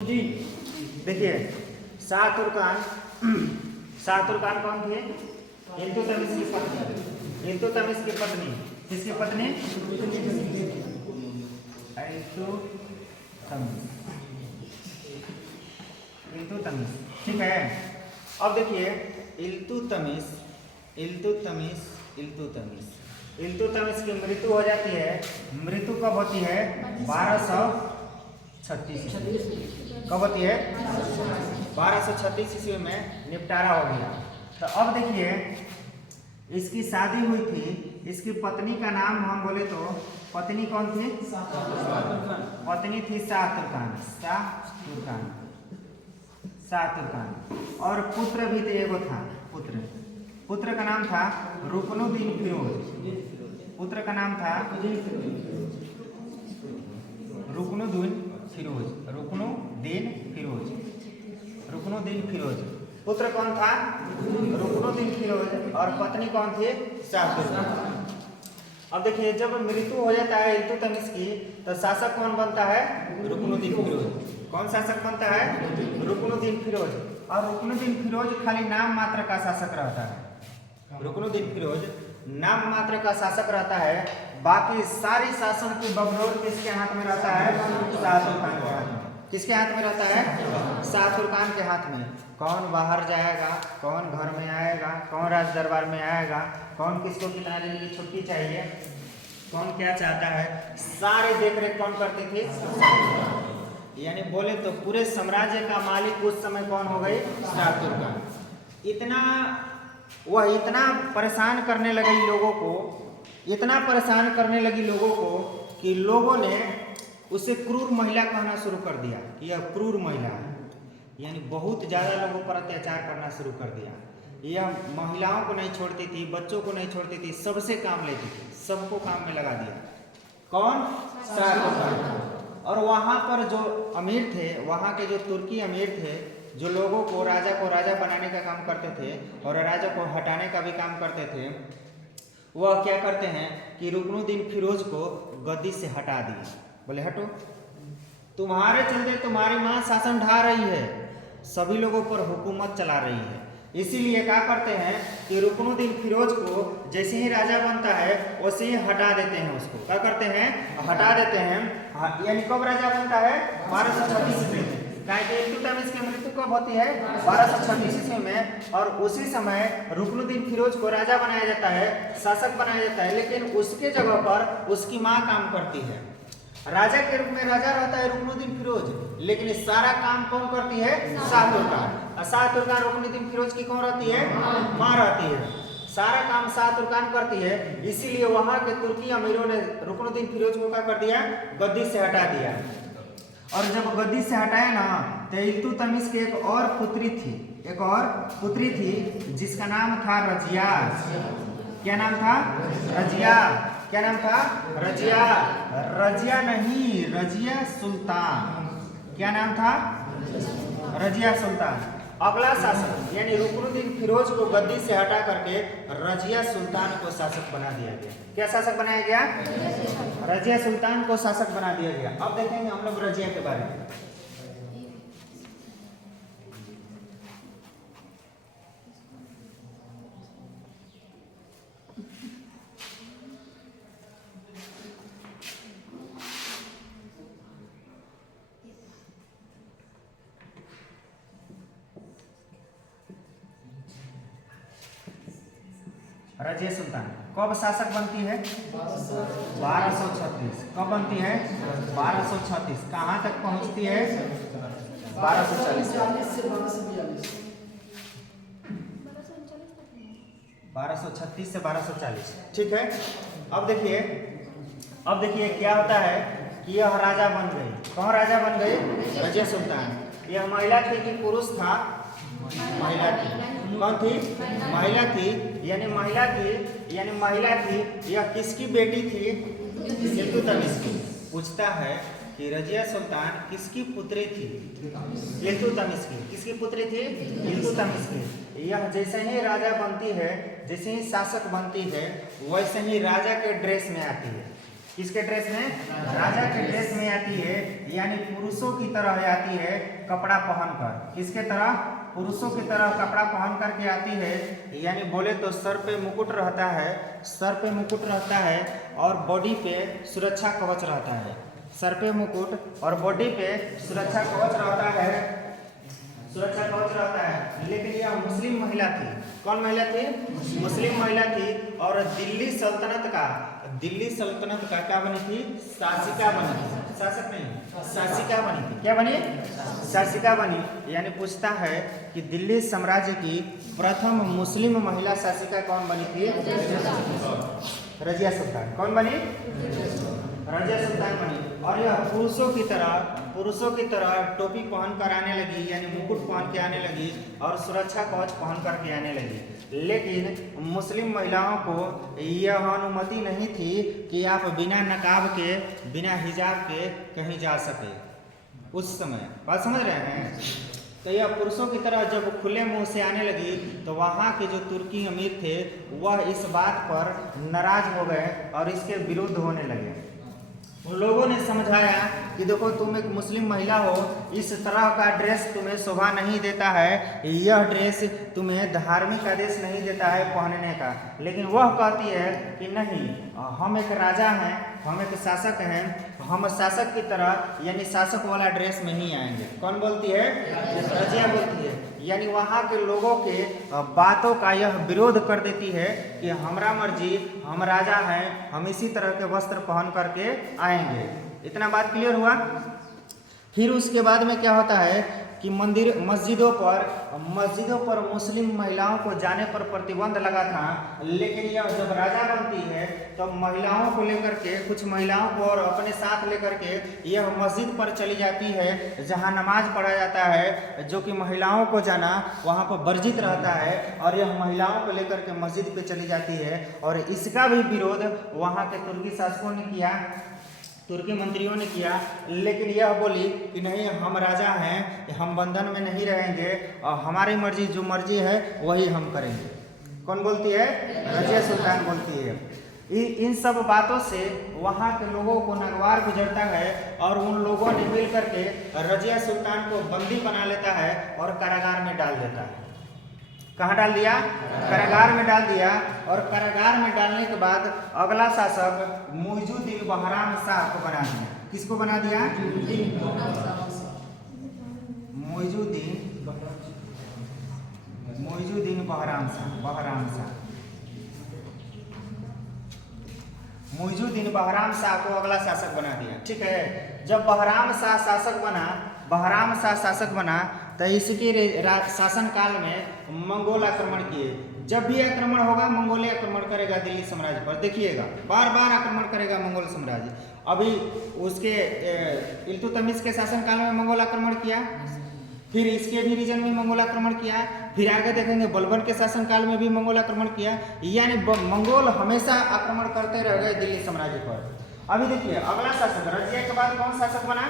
जी देखिए शाहतुर्कान कौन थे? इल्तुतमिश की पत्नी। इल्तुतमिश की पत्नी किसकी पत्नी? इल्तुतमिश। ठीक है। अब देखिए इल्तुतमिश की मृत्यु हो जाती है। मृत्यु कब होती है? 1236। कब होती है? 1236 ईस्वी में निपटारा हो गया। तो अब देखिए इसकी शादी हुई थी। इसकी पत्नी का नाम हम बोले तो पत्नी कौन थी? पत्नी थी शाहतुर्कान। और पुत्र भी तो एगो था। पुत्र का नाम था रुकनुद्दीन फिरोज। पुत्र का नाम था रुकनुद्दीन फिरोज। पुत्र कौन था? रुकनुद्दीन फिरोज। और पत्नी कौन थी? शाहतुर्कान। अब देखिए जब मृत्यु हो जाता है इल्तुतमिश की तो शासक कौन बनता है? रुकनुद्दीन फिरोज। कौन शासक बनता है? रुकनुद्दीन फिरोज। और रुकनुद्दीन फिरोज खाली नाम मात्र का शासक रहता है। रुकनुद्दीन फिरोज नाम मात्र का शासक रहता है। बाकी सारी शासन की बगडोर किसके हाथ में रहता है? शाहतुर्कान के हाथ में। किसके हाथ में रहता है? शाहतुर्कान के हाथ में। कौन बाहर जाएगा, कौन घर में आएगा, कौन राज दरबार में आएगा, कौन किसको कितना दिन की छुट्टी चाहिए, कौन क्या चाहता है, सारे देख रेख कौन करते थे? यानी बोले तो पूरे साम्राज्य का मालिक उस समय कौन हो गई? शाहतुर्कान। इतना परेशान करने लगी लोगों को कि लोगों ने उसे क्रूर महिला कहना शुरू कर दिया कि यह क्रूर महिला है। यानी बहुत ज़्यादा लोगों पर अत्याचार करना शुरू कर दिया। यह महिलाओं को नहीं छोड़ती थी, बच्चों को नहीं छोड़ती थी, सबसे काम लेती थी, सबको काम में लगा दिया। कौन? शाहतुर्कान। और वहाँ पर जो अमीर थे, वहाँ के जो तुर्की अमीर थे, जो लोगों को राजा बनाने का काम करते थे और राजा को हटाने का भी काम करते थे, वह क्या करते हैं कि रुकनुद्दीन फिरोज को गद्दी से हटा दिए। बोले हटो, तुम्हारे चलते तुम्हारी माँ शासन ढा रही है, सभी लोगों पर हुकूमत चला रही है। इसीलिए क्या करते हैं कि रुकनुद्दीन फिरोज को जैसे ही राजा बनता है वैसे ही हटा देते हैं। उसको क्या करते हैं? हटा देते हैं। यानी कब राजा बनता है? 1236 ईस्वी में। इल्तुतमिश की मृत्यु कब होती है? 1236 ईस्वी में। और उसी समय रुकनुद्दीन फिरोज को राजा बनाया जाता है, शासक बनाया जाता है। लेकिन उसके जगह पर उसकी माँ काम करती है। राजा के रूप में राजा रहता है रुकनुद्दीन फिरोज, लेकिन सारा काम कौन करती है? शाहतुर्कान रुकनुद्दीन फिरोज की कौन रहती है? माँ रहती है। सारा काम शाहतुर्कान करती है। इसीलिए वहां के तुर्की अमीरों ने रुकनुद्दीन फिरोज को क्या कर दिया? गद्दी से हटा दिया। और जब गद्दी से हटाया ना तो इल्तुतमिश की एक और पुत्री थी जिसका नाम था रजिया। क्या नाम था? रजिया। क्या नाम था? रजिया नहीं, रजिया सुल्तान। क्या नाम था? रजिया सुल्तान। अगला शासक यानी रुकनुद्दीन फिरोज को गद्दी से हटा करके रजिया सुल्तान को शासक बना दिया गया। क्या शासक बनाया गया? रजिया सुल्तान को शासक बना दिया गया। अब देखेंगे हम लोग रजिया के बारे में। रजिया सुल्तान कब शासक बनती है? 1236। कब बनती है? 1236। कहाँ तक पहुँचती है? 1240 से 1240। ठीक है। अब देखिए क्या होता है कि यह राजा बन गई। कौन राजा बन गई? रजिया सुल्तान। यह महिला थी कि पुरुष था? महिला थी। कौन थी? महिला थी। यानी महिला थी। यह किसकी बेटी थी? इल्तुतमिश की। पूछता है कि रजिया सुल्तान किसकी पुत्री थी? इल्तुतमिश की। किसकी पुत्री थी? इल्तुतमिश की। यह जैसे ही राजा बनती है, जैसे ही शासक बनती है, वैसे ही राजा के ड्रेस में आती है। किसके ड्रेस में? राजा के ड्रेस में आती है, यानी पुरुषों की तरह आती है कपड़ा पहनकर। किसके तरह? पुरुषों की तरह कपड़ा पहन करके आती है, यानी बोले तो सर पे मुकुट रहता है, सर पे मुकुट रहता है और बॉडी पे सुरक्षा कवच रहता है। सर पे मुकुट और बॉडी पे सुरक्षा कवच रहता है, सुरक्षा कवच रहता है। लेकिन यह मुस्लिम महिला थी। कौन महिला थी? मुस्लिम महिला थी। और दिल्ली सल्तनत का क्या बनी थी? शासिका बनी थी। शासक नहीं, शासिका बनी थी। क्या बनी? शासिका बनी। यानी पूछता है कि दिल्ली साम्राज्य की प्रथम मुस्लिम महिला शासिका कौन बनी थी? रजिया सुल्तान। कौन बनी? रजिया सुल्तान बनी। और यह पुरुषों की तरह टोपी पहन कर आने लगी, यानी मुकुट पहन के आने लगी और सुरक्षा कवच पहन करके आने लगी। लेकिन मुस्लिम महिलाओं को यह अनुमति नहीं थी कि आप बिना नकाब के, बिना हिजाब के कहीं जा सके उस समय। बात समझ रहे हैं? तो यह पुरुषों की तरह जब खुले मुंह से आने लगी तो वहाँ के जो तुर्की अमीर थे वह इस बात पर नाराज हो गए और इसके विरुद्ध होने लगे। उन लोगों ने समझाया कि देखो तुम एक मुस्लिम महिला हो, इस तरह का ड्रेस तुम्हें शोभा नहीं देता है, यह ड्रेस तुम्हें धार्मिक आदेश नहीं देता है पहनने का। लेकिन वह कहती है कि नहीं, हम एक राजा हैं, हम एक शासक हैं, हम शासक की तरह यानी शासक वाला ड्रेस में ही आएंगे। कौन बोलती है? रजिया बोलती है। यानी वहाँ के लोगों के बातों का यह विरोध कर देती है कि हमारा मर्जी, हम राजा हैं, हम इसी तरह के वस्त्र पहन करके आएंगे। इतना बात क्लियर हुआ? फिर उसके बाद में क्या होता है कि मस्जिदों पर मुस्लिम महिलाओं को जाने पर प्रतिबंध लगा था। लेकिन यह जब राजा बनती है तो महिलाओं को लेकर के, कुछ महिलाओं को और अपने साथ लेकर के यह मस्जिद पर चली जाती है जहां नमाज पढ़ा जाता है, जो कि महिलाओं को जाना वहां पर वर्जित रहता है। और यह महिलाओं को लेकर के मस्जिद पे चली जाती है और इसका भी विरोध वहां के तुर्की शासकों ने किया, तुर्की मंत्रियों ने किया। लेकिन यह बोली कि नहीं, हम राजा हैं, हम बंधन में नहीं रहेंगे और हमारी मर्जी, जो मर्जी है वही हम करेंगे। कौन बोलती है? रजिया सुल्तान बोलती है। इन सब बातों से वहाँ के लोगों को नगवार गुजरता है और उन लोगों ने मिल करके रजिया सुल्तान को बंदी बना लेता है और कारागार में डाल देता है। कहाँ डाल दिया? कारागार में डाल दिया। और कारागार में डालने के बाद अगला शासक मुइजुद्दीन बहराम शाह को बना दिया। किसको बना दिया? मुइजुद्दीन बहराम शाह। मुइजुद्दीन बहराम शाह को अगला शासक बना दिया। ठीक है। जब बहराम शाह शासक बना तो इसके शासन काल में मंगोल आक्रमण किए। जब भी आक्रमण होगा मंगोल आक्रमण करेगा दिल्ली साम्राज्य पर। देखिएगा, बार बार आक्रमण करेगा मंगोल साम्राज्य। अभी उसके इल्तुतमिश के शासन काल में मंगोल आक्रमण किया, फिर इसके भी रीजन में मंगोल आक्रमण किया, फिर आगे देखेंगे बलबन के शासन काल में भी मंगोल आक्रमण किया। यानी मंगोल हमेशा आक्रमण करते रह गए दिल्ली साम्राज्य पर। अभी देखिए अगला शासक रजिया के बाद कौन शासक बना?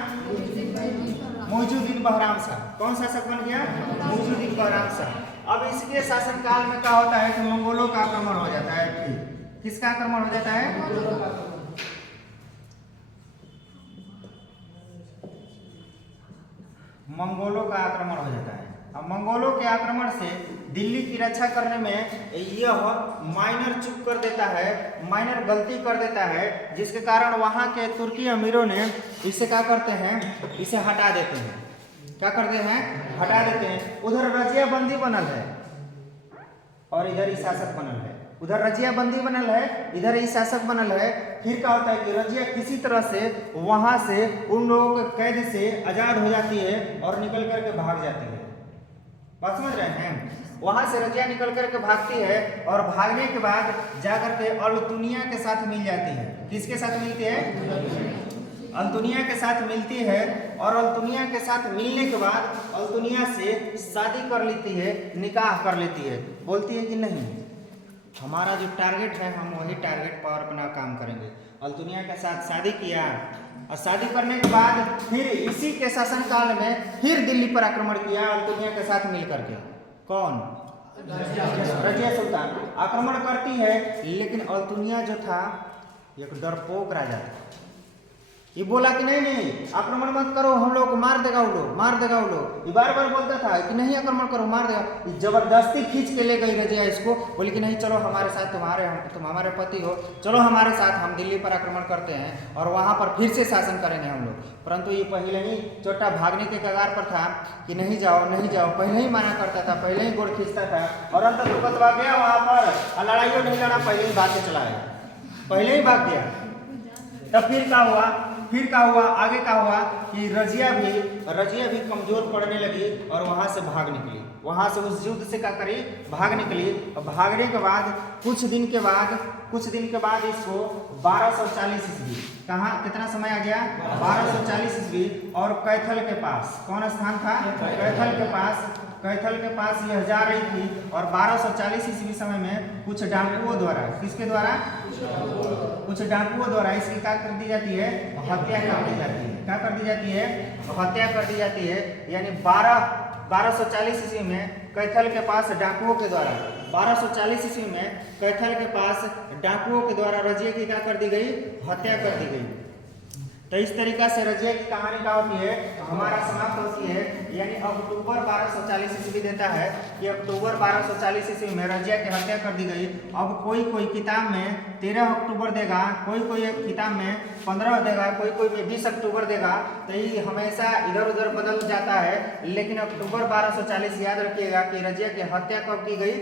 मुइजुद्दीन बहराम शाह। कौन शासक बन गया? मुइजुद्दीन बहराम शाह। अब इसके शासन काल में क्या होता है कि मंगोलों का आक्रमण हो जाता है। फिर किसका आक्रमण हो जाता है? मंगोलों का आक्रमण हो जाता है। अब मंगोलों के आक्रमण से दिल्ली की रक्षा करने में यह माइनर चूक कर देता है, माइनर गलती कर देता है, जिसके कारण वहाँ के तुर्की अमीरों ने इसे क्या करते हैं? इसे हटा देते हैं। क्या करते हैं? हटा देते हैं। उधर रजिया बंदी बनल है और इधर ही शासक बनल है। उधर रजिया बंदी बनल है, इधर ही शासक बनल है। फिर क्या होता है कि रजिया किसी तरह से वहां से उन लोगों के कैद से आजाद हो जाती है और निकल करके भाग जाती है। बात समझ रहे हैं? वहां से रजिया निकल करके भागती है और भागने के बाद जाकर के अल्तुनिया के साथ मिल जाती है। किसके साथ मिलती है? अल्तुनिया के साथ मिलती है। और अल्तुनिया के साथ मिलने के बाद अल्तुनिया से शादी कर लेती है, निकाह कर लेती है। बोलती है कि नहीं, हमारा जो टारगेट है हम वही टारगेट पर अपना काम करेंगे। अल्तुनिया के साथ शादी किया और शादी करने के बाद फिर इसी के शासन काल में फिर दिल्ली पर आक्रमण किया अल्तुनिया के साथ मिलकर के। कौन? रजिया सुल्तान आक्रमण करती है। लेकिन अल्तुनिया जो था एक डरपोक राजा था। ये बोला कि नहीं नहीं आक्रमण मत करो, हम लोग को मार देगा वो लोग, मार देगा वो लोग। ये बार बार बोलता था कि नहीं आक्रमण करो, मार देगा। ये जबरदस्ती खींच के ले गई रजिया इसको, बोली कि नहीं चलो हमारे साथ, तुम हमारे पति हो, चलो हमारे साथ, हम दिल्ली पर आक्रमण करते हैं और वहाँ पर फिर से शासन करेंगे हम लोग। परंतु ये पहले ही चोटा भागने के कगार पर था कि नहीं जाओ नहीं जाओ, पहले ही मना करता था, पहले ही गोड़ खींचता था और अंत तो बतवा गया वहाँ पर, लड़ाइयों नहीं लड़ा, पहले ही भाग के चला आया, पहले ही भाग गया। तब फिर क्या हुआ, आगे क्या हुआ कि रजिया भी कमजोर पड़ने लगी और वहां से भाग निकली, वहां से उस युद्ध से क्या करी, भाग निकली। और भागने के बाद कुछ दिन के बाद इसको 1240 ईस्वी, कहाँ कितना समय आ गया, 1240 ईस्वी, और कैथल के पास, कौन स्थान था, कैथल के पास यह जा रही थी और 1240 ईस्वी समय में कुछ डाकुओं द्वारा, किसके द्वारा, कुछ डाकुओं द्वारा इसकी क्या कर दी जाती है, हत्या कर दी जाती है। क्या कर दी जाती है, हत्या कर दी जाती है। यानी 1240 ईस्वी में कैथल के पास डाकुओं के द्वारा, 1240 ईस्वी में कैथल के पास डाकुओं के द्वारा रजिया की क्या कर दी गई, हत्या कर दी गई। तो इस तरीका से रजिया की कहानी क्या होती है, हमारा समाप्त होती है। यानी अक्टूबर 1240 ईस्वी देता है कि अक्टूबर 1240 ईस्वी में रजिया की हत्या कर दी गई। अब कोई किताब में 13 अक्टूबर देगा, कोई किताब में 15 देगा, कोई में 20 अक्टूबर देगा। तो ये हमेशा इधर उधर बदल जाता है, लेकिन अक्टूबर 1240 याद रखिएगा कि रजिया की हत्या कब की गई,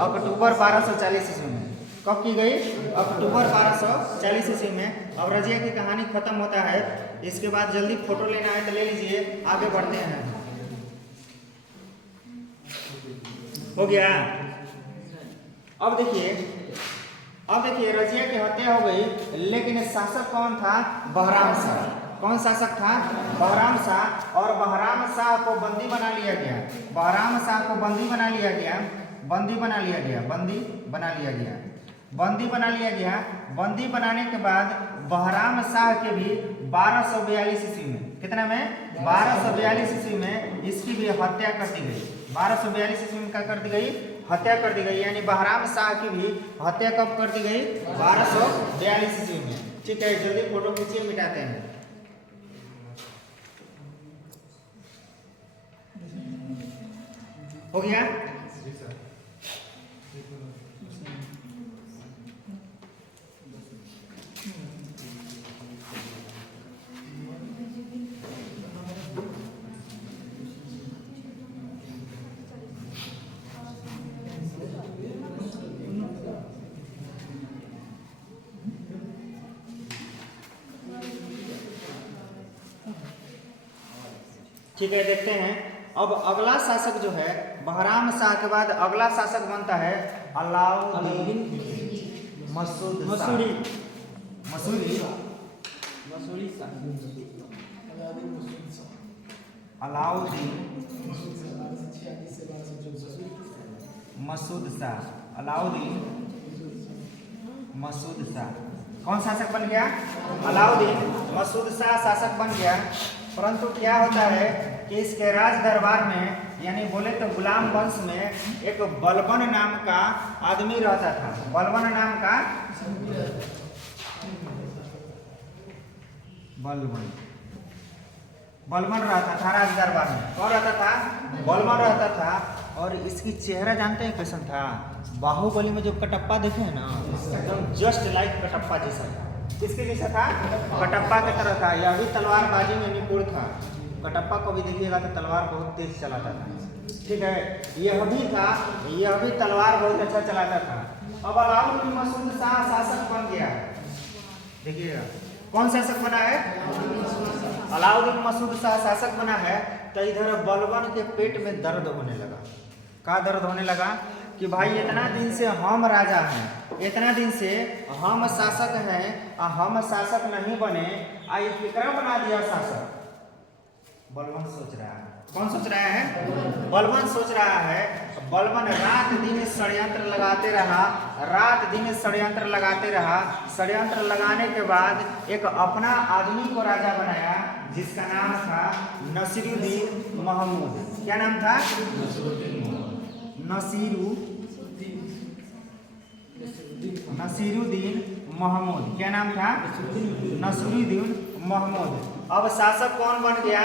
अक्टूबर 1240 ईस्वी में। कब की गई, अक्टूबर 1240 ईस्वी में। अब रजिया की कहानी खत्म होता है। इसके बाद जल्दी फोटो लेना है तो ले लीजिए, आगे बढ़ते हैं। हो गया। अब देखिए रजिया की हत्या हो गई, लेकिन शासक कौन था, बहराम शाह। कौन शासक था, बहराम शाह। और बहराम शाह को बंदी बना लिया गया, बहराम शाह को बंदी बना लिया गया। बंदी बनाने के बाद बहराम शाह के भी 1242 ईस्वी में, कितना में, 1242 ईस्वी में इसकी भी हत्या कर दी गई। 1242 ईस्वी में क्या कर दी गई, हत्या कर दी गई। यानी बहराम शाह की भी हत्या कब कर दी गई, 1242 ईस्वी में। ठीक है, जल्दी फोटो खींचिए, मिटाते हैं। हो गया। ठीक है, देखते हैं। अब अगला शासक जो है, बहराम शाह के बाद अगला शासक बनता है अलाउद्दीन मसूरी। अलाउद्दीन मसूद शाह कौन शासक बन गया, अलाउद्दीन मसूद शाह शासक बन गया। परंतु क्या होता है कि इसके राज दरबार में, यानी बोले तो गुलाम वंश में, एक बलबन नाम का आदमी रहता था। बलबन नाम का, बलबन रहता था राज दरबार में। कौन रहता था, बलबन रहता था। और इसकी चेहरा जानते हैं कैसन था, बाहुबली में जो कटप्पा देखे हैं ना, एकदम जस्ट लाइक कटप्पा जैसा था। किसके जैसा था, कटप्पा की तरह था। यह भी तलवारबाजी में निपुण था। कटप्पा को भी देखिएगा तो तलवार बहुत तेज चलाता था। ठीक है, यह भी तलवार बहुत अच्छा चलाता था। अब अलाउद्दीन मसूद शाह शासक बन गया। देखिएगा कौन शासक बना है, अलाउद्दीन मसूद शाह शासक बना है। तो इधर बलबन के पेट में दर्द होने लगा। क्या दर्द होने लगा कि भाई इतना दिन से हम राजा हैं, इतना दिन से हम शासक हैं, हम शासक नहीं बने, आई केकरा बना दिया शासक। बलबन सोच रहा है। कौन सोच रहा है, बलबन सोच रहा है। बलबन रात दिन षड्यंत्र लगाते रहा। षड्यंत्र लगाने के बाद एक अपना आदमी को राजा बनाया, जिसका नाम था नसीरुद्दीन महमूद। क्या नाम था, नसीरुद्दीन महमूद। क्या नाम था? नसीरुद्दीन महमूद। अब शासक कौन बन गया?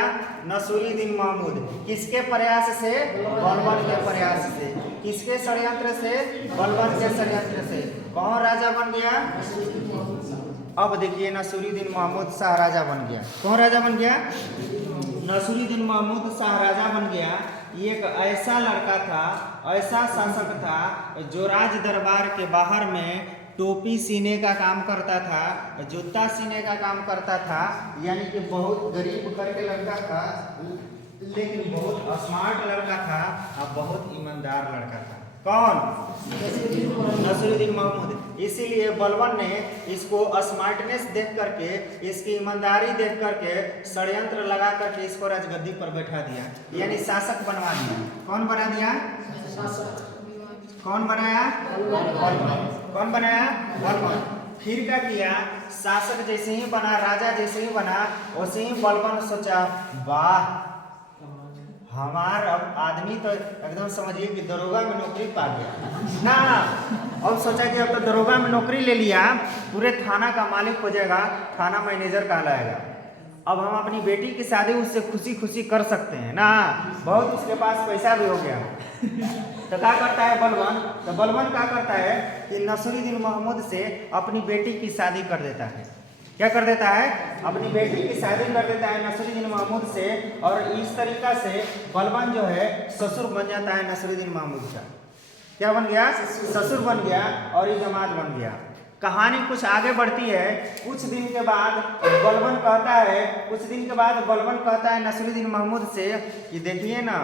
नसीरुद्दीन महमूद। किसके प्रयास से? बलबन के प्रयास से। किसके षड्यंत्र से? बलबन के षड्यंत्र से। कौन राजा बन गया? अब देखिए नसीरुद्दीन महमूद शाह राजा बन गया। कौन राजा बन गया? नसीरुद्दीन महमूद शाह राजा बन गया। ये एक ऐसा लड़का था, ऐसा शासक था जो राज दरबार के बाहर में टोपी सीने का काम करता था, जूता सीने का काम करता था, यानी कि बहुत गरीब करके लड़का था, लेकिन बहुत स्मार्ट लड़का था और बहुत ईमानदार लड़का था। कौन? नसीरुद्दीन महमूद। इसीलिए बलबन ने इसको स्मार्टनेस देख करके, इसकी ईमानदारी देख करके षड्यंत्र लगा करके इसको राजगद्दी पर बैठा दिया, यानी शासक बनवा दिया। कौन बना दिया? कौन बनाया? बलबन। कौन बनाया? बलबन। फिर क्या किया? शासक जैसे ही बना, राजा जैसे ही बना, वैसे ही बलबन सोचा, वाह हमार अब आदमी तो एकदम समझिए कि दरोगा में नौकरी पा गया ना। अब सोचा कि अब तो दरोगा में नौकरी ले लिया, पूरे थाना का मालिक हो जाएगा, थाना मैनेजर कहलाएगा। अब हम अपनी बेटी की शादी उससे खुशी खुशी कर सकते हैं ना, बहुत उसके पास पैसा भी हो गया। तो क्या करता है बलबन? तो बलबन क्या करता है कि नसीरुद्दीन महमूद से अपनी बेटी की शादी कर देता है। क्या कर देता है? अपनी बेटी की शादी कर देता है नसीरुद्दीन महमूद से, और इस तरीका से बलबन जो है ससुर बन जाता है नसीरुद्दीन महमूद का। क्या बन गया? ससुर बन गया और ये जमात बन गया। कहानी कुछ आगे बढ़ती है। कुछ दिन के बाद बलबन कहता है नसीरुद्दीन महमूद से कि देखिए ना,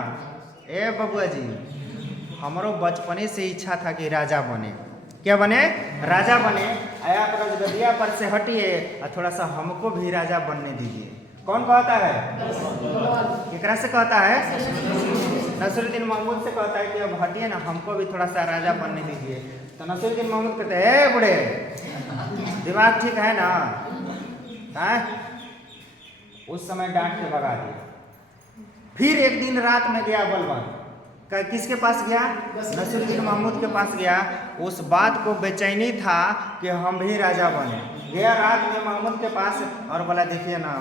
ए बबुआ जी, हमारो बचपने से इच्छा था कि राजा बने। क्या बने? राजा बने। आप राजगद्दिया पर से हटिए और थोड़ा सा हमको भी राजा बनने दीजिए। कौन कहता है? केकरा से कहता है? नसीरुद्दीन महमूद से कहता है कि अब हटिए ना, हमको भी थोड़ा सा राजा बनने दीजिए। तो नसीरुद्दीन महमूद कहते हैं, बूढ़े दिमाग ठीक है ना? उस समय डांट के भगा दिया। फिर एक दिन रात में गया बलबन, किसके पास गया? नसीरुद्दीन महमूद के पास गया। उस बात को बेचैनी था कि हम भी राजा बने। गया रात में महमूद के पास और बोला, देखिए ना,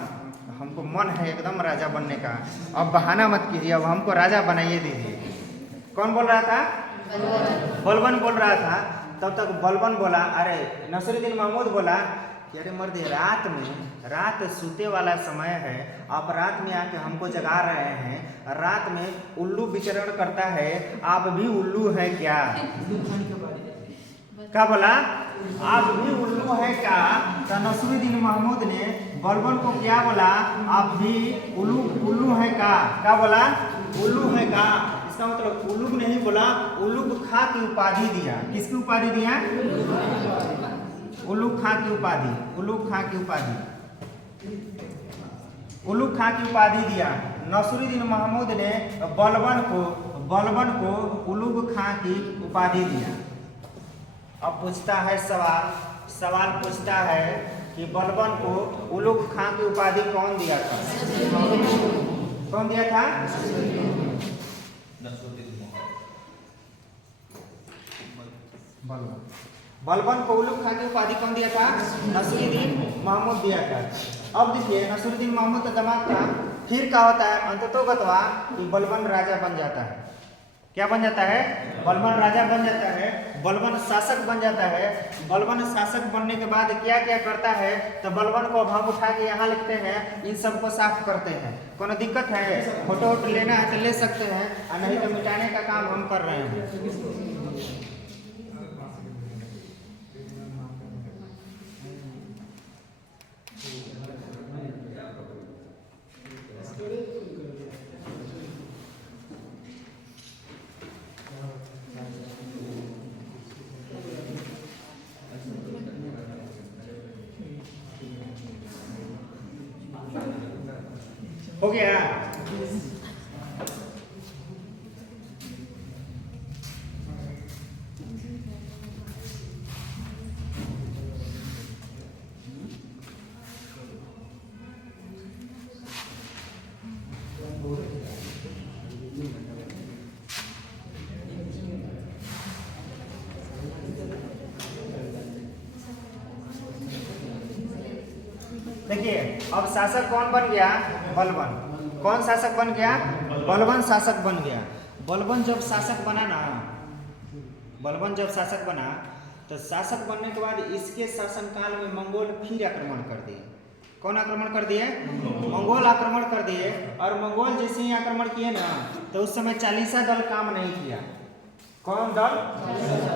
हमको मन है एकदम राजा बनने का, अब बहाना मत कीजिए, अब हमको राजा बनाइए दीजिए। कौन बोल रहा था? बलबन बोल रहा था। तब तक बलबन बोला, अरे नसीरुद्दीन महमूद बोला कि अरे मर्द, रात सूते वाला समय है, आप रात में आके हमको जगा रहे हैं। रात में उल्लू विचरण करता है, आप भी उल्लू है क्या? क्या बोला? आप भी उल्लू है क्या? तो नसीरुद्दीन महमूद ने बलबन को क्या बोला? आप भी उल्लू है क्या बोला? उल्लू है का? इसका मतलब उल्लू नहीं बोला, उल्लू खा की उपाधि दिया। किसकी उपाधि दिया? उल्लू खां की उपाधि। उल्लू खां की उपाधि दिया। नसीरुद्दीन महमूद ने बलबन को उल्लू खां की उपाधि दिया। अब पूछता है सवाल पूछता है कि बलबन को उल्लू खां की उपाधि कौन दिया था? कौन दिया था? बलबन को उल्लू खां की उपाधि कौन दिया था? नसीरुद्दीन महमूद दिया था। अब देखिए नसीरुद्दीन महमूद का दिमाग था। फिर क्या होता है? अंततोगत्वा कि बलबन राजा बन जाता है। क्या बन जाता है? बलबन राजा बन जाता है, बलबन शासक बन जाता है। बलबन शासक बनने के बाद क्या क्या करता है? तो बलबन को हम उठा के यहाँ लिखते हैं, इन सबको साफ करते हैं। कोनो दिक्कत है? फोटो लेना है तो ले सकते हैं, और नहीं तो मिटाने का काम हम कर रहे हैं। हो गया? देखिए अब शासक कौन बन गया? बलबन। कौन शासक बन गया? बलबन शासक बन गया। बलबन जब शासक बना ना, बलबन जब शासक बना तो शासक बनने के बाद इसके शासनकाल में मंगोल फिर आक्रमण कर दिए। कौन आक्रमण कर दिए? मंगोल आक्रमण कर दिए। और मंगोल जैसे ही आक्रमण किए ना तो उस समय चालीसा दल काम नहीं किया। कौन दल?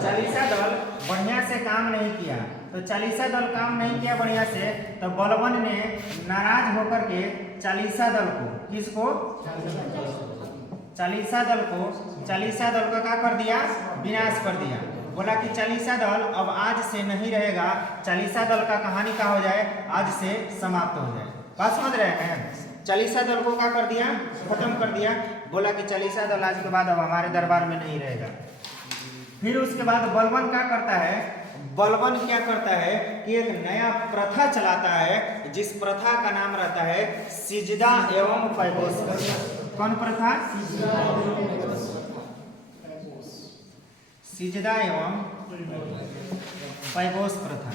चालीसा दल बढ़िया से काम नहीं किया। तो चालीसा दल काम नहीं किया बढ़िया से, तो बलबन ने नाराज होकर के चालीसा दल को, किसको? चालीसा दल को, चालीसा दल का क्या कर दिया? विनाश कर दिया। बोला कि चालीसा दल अब आज से नहीं रहेगा, चालीसा दल का कहानी क्या हो जाए? आज से समाप्त हो जाए। बात समझ रहे हैं? चालीसा दल को क्या कर दिया? खत्म कर दिया। बोला कि चालीसा दल आज के बाद अब हमारे दरबार में नहीं रहेगा। फिर उसके बाद बलबन क्या करता है? बलबन क्या करता है कि एक नया प्रथा चलाता है, जिस प्रथा का नाम रहता है सिजदा एवं पैबोस प्रथा। कौन प्रथा? सिजदा एवं पैबोस प्रथा।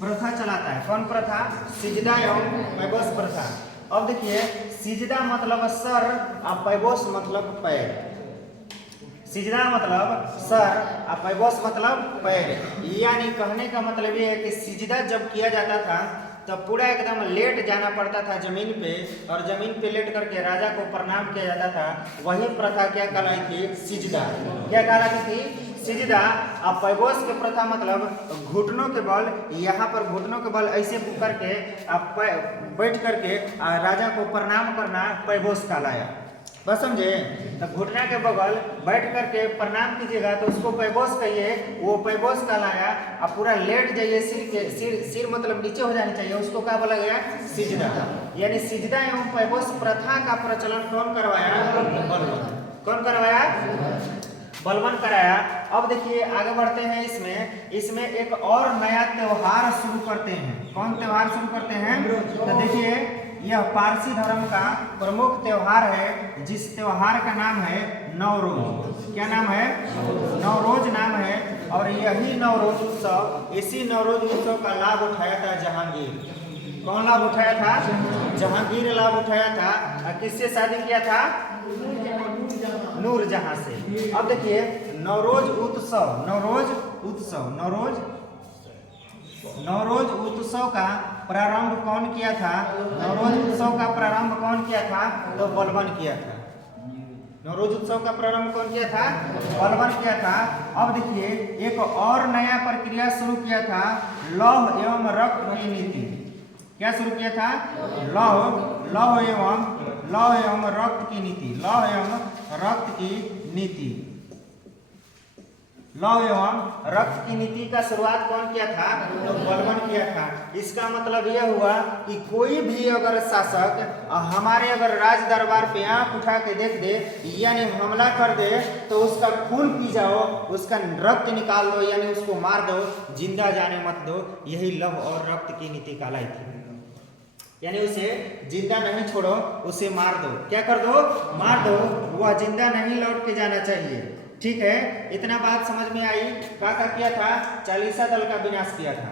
प्रथा चलाता है। कौन प्रथा? सिजदा एवं पैबोस प्रथा। अब देखिए सिजदा मतलब सर और पैबोस मतलब पैर। सिजदा मतलब सर और पैबोस मतलब पैर। यानी कहने का मतलब ये है कि सिजदा जब किया जाता था तब पूरा एकदम लेट जाना पड़ता था जमीन पे, और जमीन पे लेट करके राजा को प्रणाम किया जाता था। वही प्रथा क्या कहलाई थी? सिजदा। क्या कहलाती थी? सिजदा। अब पैबोस के प्रथा मतलब घुटनों के बल, यहाँ पर घुटनों के बल ऐसे करके आप बैठ करके राजा को प्रणाम करना पैबोस कहलाया। बस समझे? तो घुटना के बगल बैठ करके प्रणाम कीजिएगा तो उसको पैबोस कहिए, वो पैबोस कहलाया। अब पूरा लेट जाइए, सिर मतलब नीचे हो जानी चाहिए, उसको क्या बोला गया? सिजदा। यानी सिजदा एवं पैबोस प्रथा का प्रचलन कौन करवाया? बलबन। कौन करवाया? बलबन कराया। अब देखिए आगे बढ़ते हैं। इसमें एक और नया त्योहार शुरू करते हैं। कौन त्योहार शुरू करते हैं? तो देखिए यह पारसी धर्म का प्रमुख त्योहार है, जिस त्योहार का नाम है नवरोज। क्या नाम है? नवरोज नाम है। और यही नवरोज उत्सव, इसी नवरोज उत्सव का लाभ उठाया था जहांगीर। कौन लाभ उठाया था? जहांगीर लाभ उठाया था। और किससे शादी किया था? नूरजहां से। अब देखिए नवरोज उत्सव, नवरोज उत्सव का प्रारंभ कौन किया था? नवरोज उत्सव का प्रारंभ कौन किया था? तो बलबन किया था। नवरोज उत्सव का प्रारंभ कौन किया था? बलबन किया था। अब देखिए एक और नया प्रक्रिया शुरू किया था, लौह एवं रक्त की नीति। क्या शुरू किया था? लौह एवं रक्त की नीति। लौह एवं रक्त की नीति। लौह एवं रक्त की नीति का शुरुआत कौन किया था? तो बलबन किया था। इसका मतलब यह हुआ कि कोई भी अगर शासक हमारे अगर राज दरबार पे आंख उठा के देख दे, यानी हमला कर दे, तो उसका खून पी जाओ, उसका रक्त निकाल दो, यानी उसको मार दो, जिंदा जाने मत दो। यही लौह और रक्त की नीति कहलाई थी। यानी उसे जिंदा नहीं छोड़ो, उसे मार दो। क्या कर दो? मार दो। वह जिंदा नहीं लौट के जाना चाहिए। ठीक है, इतना बात समझ में आई। क्या किया था? चालीसा दल का विनाश किया था।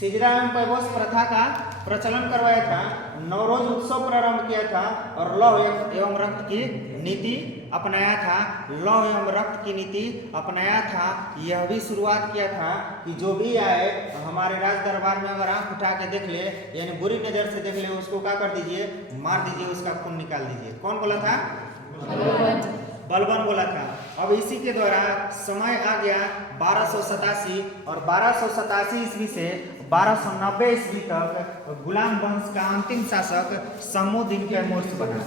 सिजदा एवं पैबोस प्रथा का प्रचलन करवाया था। नवरोज उत्सव प्रारंभ किया था और लौह एवं रक्त की नीति अपनाया था। लौह एवं रक्त की नीति अपनाया था। यह भी शुरुआत किया था कि जो भी आए हमारे राज दरबार में अगर आंख उठा के देख ले, यानी बुरी नजर से देख ले, उसको क्या कर दीजिए? मार दीजिए, उसका खून निकाल दीजिए। कौन बोला था? बलबन बोला था। अब इसी के द्वारा समय आ गया 1287 और 1287 ईस्वी से 1290 ईस्वी तक गुलाम वंश का अंतिम शासक शम्मुद्दीन कैमूर्स बना।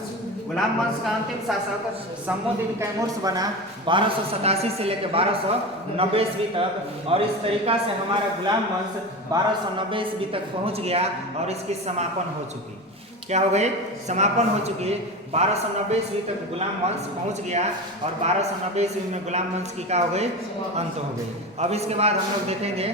गुलाम वंश का अंतिम शासक शम्मुद्दीन कैमूर्स बना 1287 से लेकर 1290 ईस्वी तक। और इस तरीका से हमारा गुलाम वंश 1290 ईस्वी तक पहुंच गया और इसकी समापन हो चुकी। क्या हो गई? समापन हो चुकी। 1290 ईस्वी तक गुलाम वंश पहुंच गया और 1290 ईस्वी में गुलाम वंश की क्या हो गई? अंत हो गई। अब इसके बाद हम लोग देखेंगे